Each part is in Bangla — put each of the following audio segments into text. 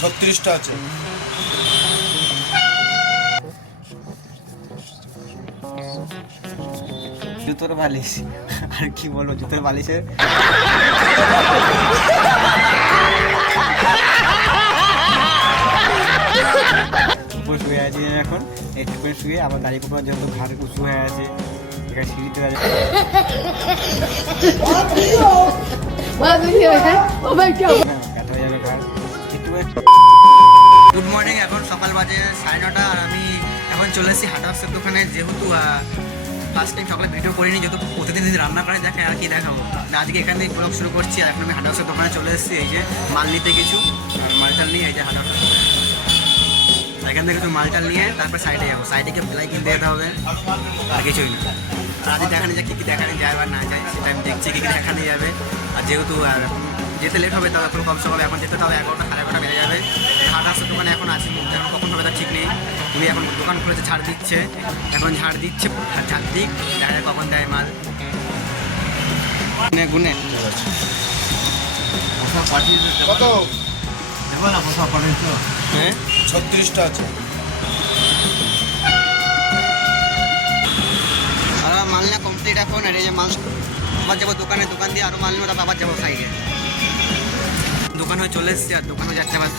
36টা আছে। জুতোর বালিশ আর কি বলবো, জুতোর বালিশে উপর শুয়ে আছি আমি এখন। একটু করে শুয়ে আবার দাঁড়িয়ে পড়ার জন্য ঘাড় উঁচু হয়ে আছে, এখানে সিঁড়িতে দাঁড়িয়ে ব্যথা হয়ে যাবে ঘাড় একটু। গুড মর্নিং, এখন সকাল বাজে 9:30 আর আমি এখন চলে এসেছি হাটার্সের দোকানে। যেহেতু ফার্স্ট টাইম সকালে ভিডিও করিনি, যেহেতু প্রতিদিন যদি রান্না করে দেখে আর কি দেখাবো, আজকে এখান থেকে ব্লগ শুরু করছি। আর এখন আমি হাটার্সের দোকানে চলে এসেছি, এই যে মাল নিতে কিছু, আর মালটাল নিয়ে এই যে হাটার্স এখান থেকে কিছু মালটাল নিয়ে তারপর সাইডে যাবো। সাইডে গিয়ে প্লাই কিনতে যেতে হবে, আর কিছুই না। আর আজকে দেখানো যায় কী কী দেখানো যায় বা না যায় সেটা আমি দেখছি, কী কী দেখানো যাবে। আর যেহেতু আর যেতে লেট হবে, তাও এখন কম সকালে এখন যেতে হবে 11টা 11:30 বেজে যাবে। হাটার্সের দোকানে এখন আছি, এখন কখন হবে তার ঠিক নেই। তুমি এখন দোকান খুলেছে, ছাড় দিচ্ছে, এখন ঝাড় দিচ্ছে, ছাড় দিক, দেখা যায় কখন দেয় মাল। গুনে কত? হ্যাঁ 36টা আছে। আর মাল না কমপ্লিট এখন। আর এই যে মাল আবার যাবো দোকানে, দোকান দিয়ে আরও মাল নেবো, তারপর আবার যাবো সাইডে। দোকান হয়ে চলে এসছে, আর দোকানে যাচ্ছে আবার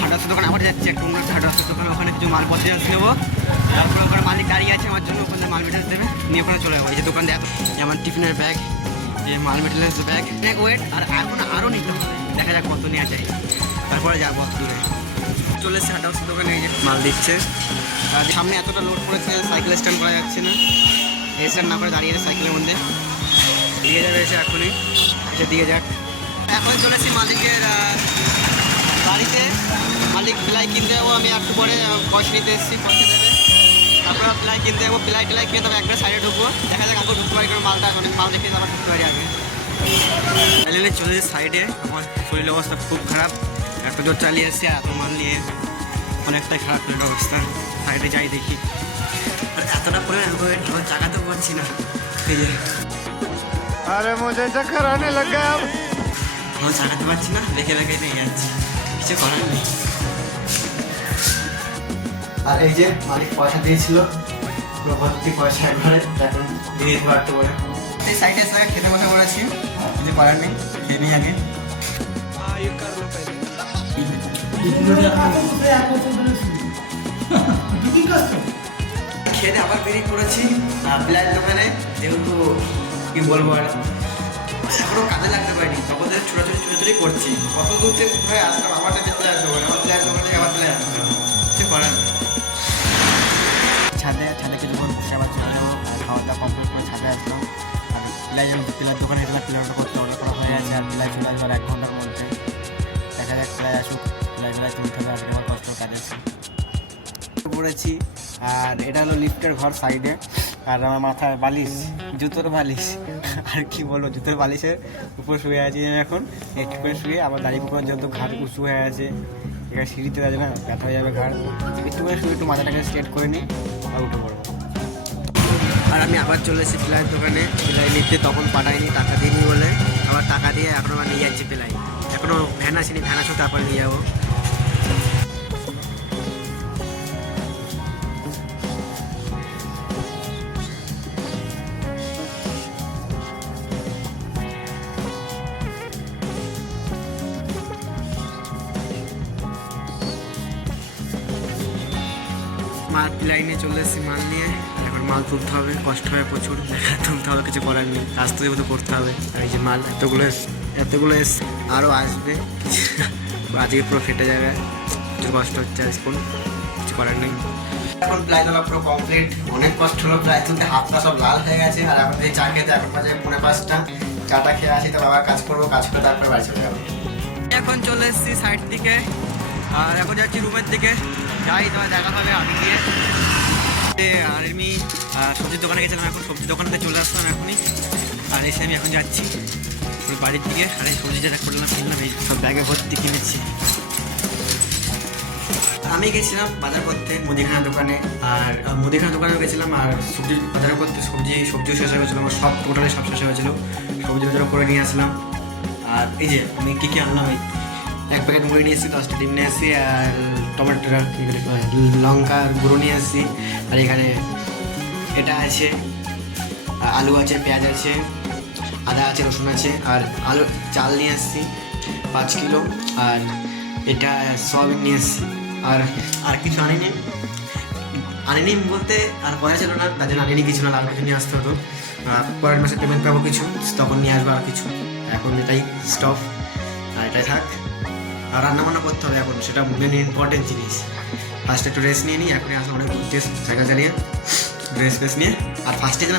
হাটার্সের দোকানে আবার যাচ্ছে একটা অন্য হাটার্সের দোকানে, ওখানে কিছু মালপত্র নেবো। তারপরে ওখানে মালিক দাঁড়িয়ে আছে আমার জন্য, ওখানে মাল মেটেরিয়ালস দেবে, নিয়ে ওখানে চলে যাবো। এই যে দোকান দিয়ে যেমন টিফিনের ব্যাগ, যে মাল মেটেরিয়ালস ব্যাগ ওয়েট, আর এখন আরও নিতে হবে, দেখা যাক কত নেওয়া যায়, তারপরে যাবো দূরে। চলে এসছে হাটার্সের দোকানে, এই যে মাল দিচ্ছে। আর সামনে এতটা লোড করেছে, সাইকেল স্ট্যান্ড করা যাচ্ছে না, স্ট্যান্ড না করে দাঁড়িয়ে আছে সাইকেলের মধ্যে। দিয়ে যাবে এসে এখনই, এসে দিয়ে যাক। এখন চলেছি মালিকের বাড়িতে। মালিক প্লাই কিনতে যাবো, আমি একটু পরে পয়সা নিতে এসেছি, পয়সা দেবে, তারপর প্লাই কিনতে যাবো। প্লাই কিনে তবে একটা সাইডে ঢুকবো, দেখা যাক আগে ঢুকতে পারি, কারণ মালটা অনেক মাল দেখে আবার ঢুকতে পারি আগে। ফাইনালি চলে যাই সাইডে। আমার শরীরের অবস্থা খুব খারাপ, এত জোর চালিয়ে এসেছি, এত মাল নিয়ে অনেকটাই খারাপ শরীরের অবস্থা। সাইডে যাই দেখি, আর এতটা করে চাকাতেও পারছি না। এই যে আরে মুঝে চক্কর আনে লাগা। এখন চাকাতে পারছি না, দেখে নিয়ে যাচ্ছি, কিছু করার নেই। আর এই যে মালিক পয়সা দিয়েছিল, পুরো ভর্তি পয়সা একবারে, এখন দিয়ে দিতে পারতে পারে। এই সাইডে এসে খেতে বসে পড়েছি, কিছু করার নেই, খেয়ে নিই আগে। খেয়ে আবার বেরিয়ে পড়েছি প্লাইয়ের দোকানে, যেহেতু কি বলবো আর এখনো কাজে লাগতে পারিনি, তখন ছোটাছুটি করছি। কত দূর থেকে হয়ে আসলাম, আমার কাছে চলে আসবো, আমার প্লাইয়ের দোকানে আবার চলে আসবো, কিছু করার নেই। ছাদে কিছুক্ষণ বসে আবার চলে যাবো, খাওয়া দাওয়া কমপ্লিট করে ছাদে আসলাম। আর প্লাইয়ের দোকানে প্লাইটা করতে অর্ডার করা হয়ে আছে, আর প্লাই চলে আসবে 1 ঘন্টার মধ্যে। দেখা যাক প্লাই আসুক, প্লাই তুলতে হবে, আজকে আমার কষ্ট কাজ আছে। পড়েছি, আর এটা হলো লিফটের ঘর সাইডে। আর আমার মাথায় বালিশ, জুতোর বালিশ আর কি বলবো, জুতোর বালিশের উপর শুয়ে আছি আমি এখন। একটু করে শুয়ে আবার দাঁড়িয়ে পড়ার জন্য ঘাড় উঁচু হয়ে আছে, এখানে সিঁড়িতে যাবে না, ব্যথা হয়ে যাবে ঘাড়। একটু করে শুয়ে একটু মাথাটাকে স্ট্রেট করে নিই আর উঠে পড়বো। আর আমি আবার চলে এসেছি প্লাইয়ের দোকানে, প্লাই নিতে। তখন পাঠাইনি, টাকা দিইনি বলে, আবার টাকা দিয়ে এখন আবার নিয়ে যাচ্ছি প্লাই। এখনও ভ্যান আসেনি, ভ্যান আসো তারপর নিয়ে যাবো। মাল লাইনে চলে এসেছি মাল নিয়ে, এখন মাল তুলতে হবে, কষ্ট হবে প্রচুর, দেখা তুলতে হবে, কিছু করার নেই, আসতে যেহেতু করতে হবে। আর এই যে মাল এতগুলো এসে আরও আসবে, আজকে পুরো ফেটে যাবে, কিছু কষ্ট হচ্ছে এখন, কিছু করার নেই। এখন প্লাই তোলা পুরো কমপ্লিট, অনেক কষ্ট হলো প্লাই তুলতে, হাতটা সব লাল হয়ে গেছে। আর এখন এই চা খেতে, এখন বাজে 4:45, চাটা খেয়ে আসি, তো আবার কাজ করবো, কাজ করে তারপরে বাড়ি চলে যাবো। এখন চলে এসেছি সাইড দিকে, আর এখন যাচ্ছি রুমের দিকে, যাই তোমার দেখা পাবে আমি গিয়ে। আর আমি সবজির দোকানে গেছিলাম, এখন সবজির দোকানতে চলে আসলাম এখনই। আর এসে আমি এখন যাচ্ছি বাড়ির দিকে। আর এই সবজি যেটা করলাম কিনলাম, এই সব ব্যাগে ভর্তি কিনেছি। আমি গেছিলাম বাজার করতে মুদিখানা দোকানে, আর মুদিখানা দোকানেও গেছিলাম, আর সবজি বাজার করতে সবজিও শেষ হয়ে গেছিলো আমার, সব টোটালি সব শেষ হয়ে গেছিলো। সবজি বাজারও করে নিয়ে আসলাম। আর এই যে আমি কী আনলাম, এই এক প্যাকেট মুড়ি নিয়ে এসেছি, 10টা ডিম নিয়ে এসেছি, আর টমেটো লঙ্কা গুঁড়ো নিয়ে এসেছি। আর এখানে এটা আছে, আলু আছে, পেঁয়াজ আছে, আদা আছে, রসুন আছে, আর আলু চাল নিয়ে এসেছি 5 কিলো, আর এটা সয়াবিন নিয়ে এসেছি। আর কিছু আনিনি বলতে আর পয়সা ছিল না, তার জন্য আনিনি কিছু না, আর কিছু নিয়ে আসতে হতো। পরের মাসে পেমেন্ট পাবো কিছু, তখন নিয়ে আসবো আর কিছু। এখন এটাই স্টপ, আর এটাই থাক। আর রান্নাবান্না করতে হবে এখন, সেটা মেন ইম্পর্টেন্ট জিনিস। ফার্স্টে একটু রেস্ট নিয়ে নিই, এখনই আসলাম অনেক ঘুরতে সাইকেল চালিয়ে ড্রেস নিয়ে। আর ফার্স্টে যেন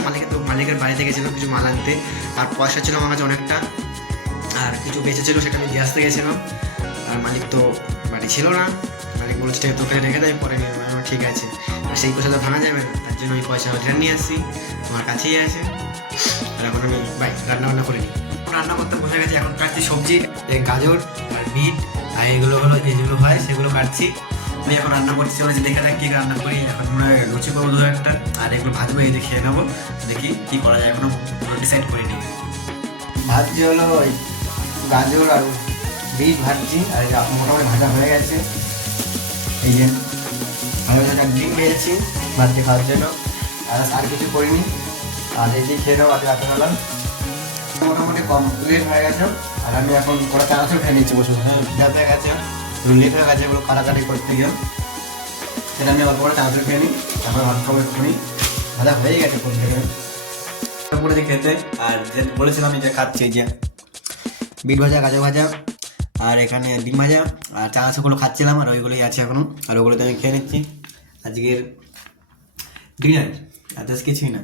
মালিকের বাড়িতে গেছিলাম কিছু মাল আনতে, আর পয়সা ছিল আমার কাছে অনেকটা, আর কিছু বেঁচে ছিল সেটা আমি দিয়ে আসতে গেছিলাম। আর মালিক তো বাড়ি ছিল না, মালিক বলছে তোকে রেখে দেয়, পরে নিয়ে আমার ঠিক আছে। আর সেই পয়সা তো ভাঙা যাবে না, তার জন্য আমি পয়সা রিটার্ন নিয়ে আসছি, আমার কাছেই আছে। আর এখন আমি রান্নাবান্না করে নিই। রান্না করতে বসে গেছি, এখন কাটছি সবজি, গাজর আর বিট আর যেগুলো হয় সেগুলো কাটছি। আমি এখন রান্না করছি, বলেছি দেখে থাকি কী রান্না করি। এখন মনে হয় লুচি করবো 2-1টা, আর এগুলো ভাজবো, এই যে খেয়ে নেবো। দেখি কী করা যায়, এখনো পুরো ডিসাইড করিনি। ভাজছি হলো ওই গাজর আর বিট ভাজছি, আর এই যে মোটামুটি ভাজা হয়ে গেছে। এই যে ভাজা ডিম নিয়েছি ভাজতে খাওয়ার জন্য, আর কিছু করিনি। আর এই যে খেয়ে নেবো, রাতে বেলা মোটামুটি কমপ্লিট হয়ে গেছে। আর আমি এখন কটা চানাচুর খেয়ে নিচ্ছি বসে, ভেজা হয়ে গেছে, লেট হয়ে গেছে এগুলো কাটাকাটি করতে গিয়ে। সেটা আমি অল্প করে চানাচুর খেয়ে নিই, তারপর ভাত খাবো এক্ষুনি। ভাজা হয়ে গেছে কোন থেকে পড়েছি খেতে। আর যে বলেছিলাম যে খাচ্ছি, যে বিট ভাজা, গাজর ভাজা, আর এখানে ডিম ভাজা, আর চানাচুরগুলো খাচ্ছিলাম, আর ওইগুলোই আছে এখনো, আর ওগুলোতে আমি খেয়ে নিচ্ছি। আজকের ডিনার আর কিছুই না।